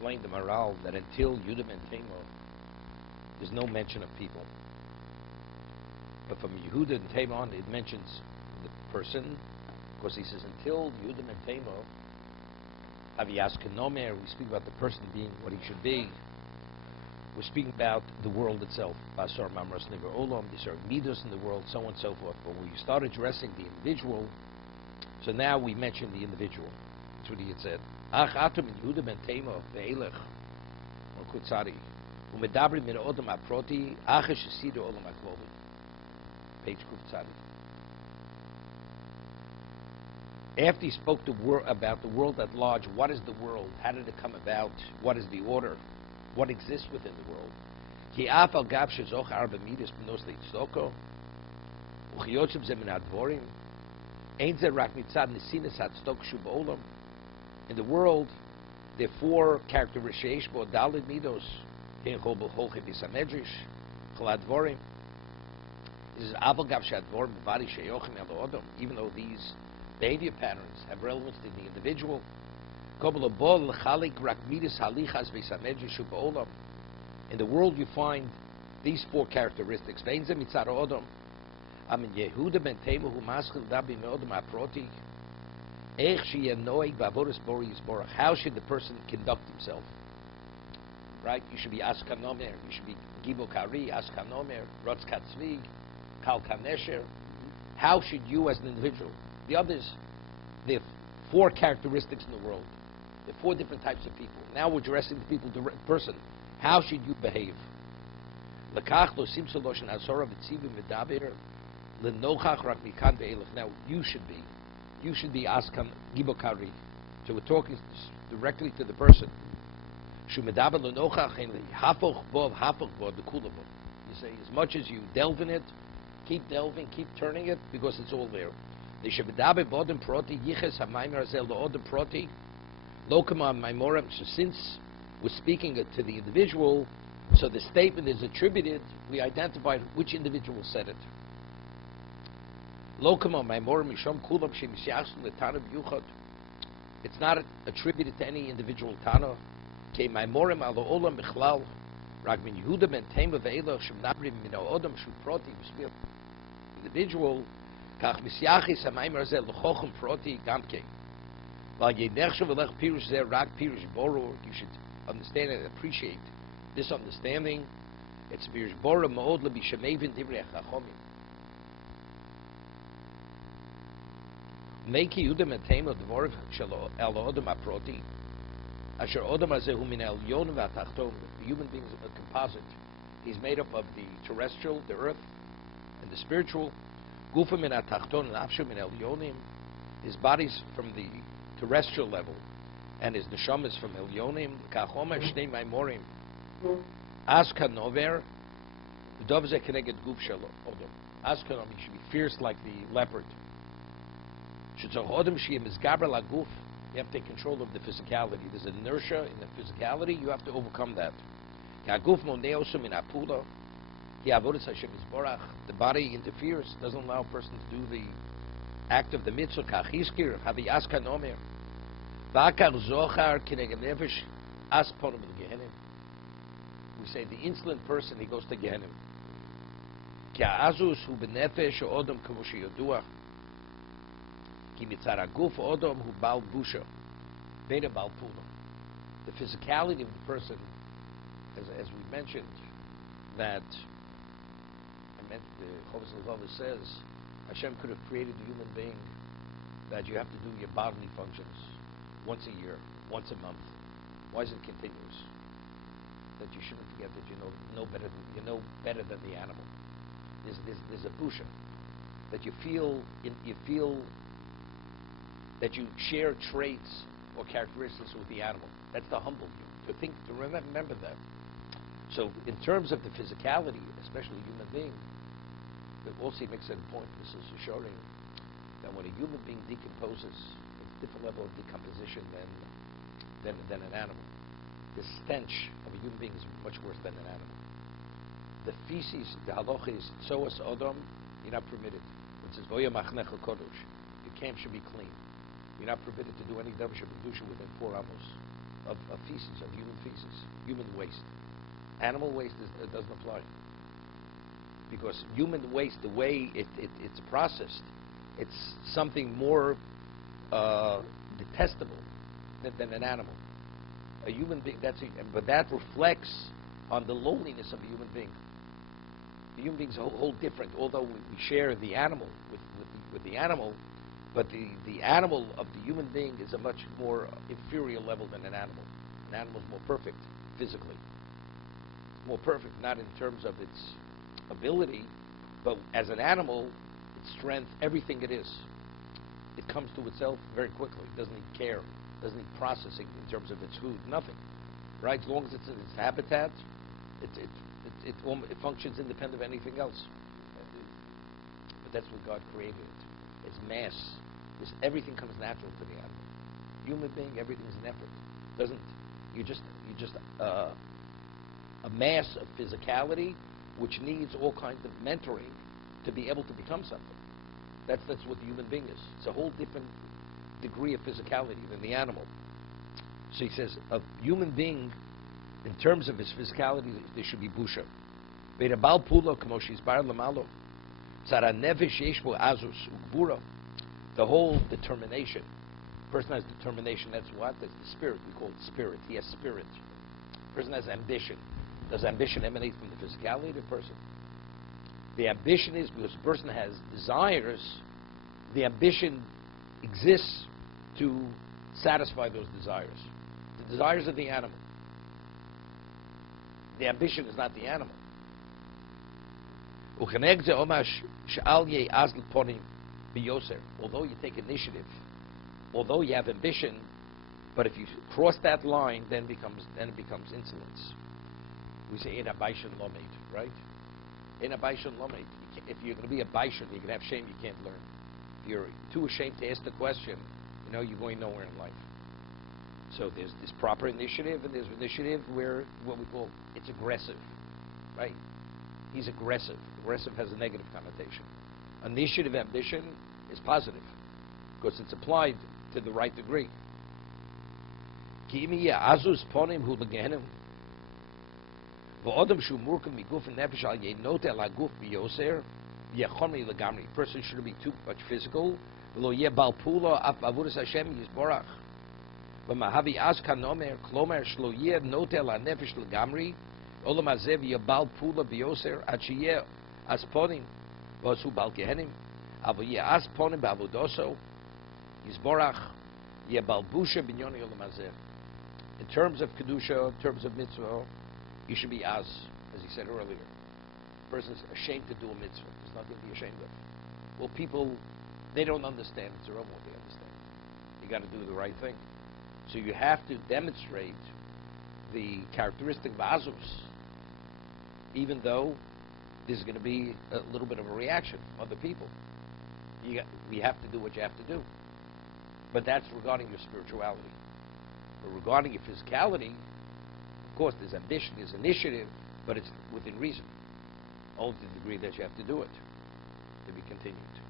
explained the Maharal that until Yudim and Tamar, there's no mention of people. But from Yehuda and Tamar on, it mentions the person, because he says until Yudim and Tamar, Aviyas Kenomer, we speak about the person being what he should be. We're speaking about the world itself. Basar Mamras Niver Olam, these are midos in the world, so on and so forth. But when you start addressing the individual, so now we mention the individual. That's what he had said. Ach atum in Yehuda ben Tamar ve'elech or Kutzari u'medabri min odom aproti achesh esidu olam aklovi. Page Kutzari. After he spoke about the world at large, what is the world? How did it come about? What is the order? What exists within the world? Ki af al gav shezoch arba midas benos leitzoko u'chiyotzim ze min advorim ein ze rak mitzad nesinas hatztok shu ba'olam. In the world, there are four characteristics. Dalid midos hein chol b'cholchem bisamedrish chol advorim. This is aval gav she'advorim b'vari she'yochim el odom. Even though these behavior patterns have relevance to the individual. In the world you find these four characteristics. How should the person conduct himself? Right? You should be askanomer, you should be gibokari, askanomer, rotzkatzvig, kalkanesher. How should you as an individual? The others, there are four characteristics in the world. There are four different types of people. Now we're addressing the people, the person. How should you behave? Now you should be askan gibokari. So we're talking directly to the person. You say, as much as you delve in it, keep delving, keep turning it, because it's all there. So since we're speaking to the individual, so the statement is attributed, we identified which individual said it. It's not attributed to any individual Tana. Individual, you should understand and appreciate this understanding. It's pirush bora ma'od lebishamevin divrei chachomim. Meiki Yudam and Tema Dvorv Shalo El Odom Aproti Asher Odom Azehu Min El Yon Vatachton. The human being is a composite. He's made up of the terrestrial, the earth, and the spiritual. Gufa Min Atachton and Afshu Min El Yonim. His body's from the terrestrial level, and his neshama is from El Yonim. Kachoma Shnei Maimorim Askan Nover Dovze Keneged Guf Shalo Odom. Askan, he should be fierce like the leopard. You have to take control of the physicality. There's inertia in the physicality. You have to overcome that. The body interferes, doesn't allow a person to do the act of the mitzvah. We say the insolent person, he goes to Gehenim. The physicality of the person, as we mentioned, that the Chovos says Hashem could have created a human being that you have to do your bodily functions once a year, once a month. Why is it continuous? That you shouldn't forget that you know better than the animal. There's a busha that you feel that you share traits or characteristics with the animal. That's the humble you. To remember that. So in terms of the physicality, especially a human being, that also makes a point, this is showing that when a human being decomposes, it's a different level of decomposition than an animal. The stench of a human being is much worse than an animal. The feces, the halacha is tzoas odom, you're not permitted. It says, Voya machnecha kodosh. Your camp should be clean. You're not permitted to do any davar shebedusha within 4 amos. of feces, of human feces, human waste. Animal waste doesn't apply. Because human waste, the way it's processed, it's something more detestable than an animal. A human being, but that reflects on the lowliness of a human being. The human being's a whole different, although we share the animal with the animal, but the animal of the human being is a much more inferior level than an animal. An animal is more perfect physically. More perfect, not in terms of its ability, but as an animal, its strength, everything it is. It comes to itself very quickly. It doesn't need care. It doesn't need processing in terms of its food. Nothing. Right? As long as it's in its habitat, it functions independent of anything else. But that's what God created it. It's mass. Everything comes natural to the animal. Human being, everything's an effort. You just a mass of physicality which needs all kinds of mentoring to be able to become something. That's what the human being is. It's a whole different degree of physicality than the animal. So he says a human being, in terms of his physicality, there should be busha. The whole determination. Person has determination. That's what? That's the spirit. We call it spirit. He has spirit. Person has ambition. Does ambition emanate from the physicality of the person? The ambition is because the person has desires. The ambition exists to satisfy those desires. The desires of the animal. The ambition is not the animal. Although you take initiative, although you have ambition, but if you cross that line, then it becomes insolence. We say in a baishan lomed, right? In a baishan lomed. If you're going to be a baishan, you're going to have shame. You can't learn. If you're too ashamed to ask the question, you're going nowhere in life. So there's this proper initiative, and there's initiative where what we call it's aggressive, right? He's aggressive. Aggressive has a negative connotation. Initiative ambition is positive because it's applied to the right degree. Person shouldn't be too much physical. In terms of kedusha, in terms of mitzvah, you should be as he said earlier. A person's ashamed to do a mitzvah. There's nothing to be ashamed of. Well, people, they don't understand. It's their own what they understand. You got to do the right thing. So you have to demonstrate the characteristic of azus, even though there's going to be a little bit of a reaction from other people. You have to do what you have to do. But that's regarding your spirituality. But regarding your physicality, of course, there's ambition, there's initiative, but it's within reason. Only to the degree that you have to do it to be continued.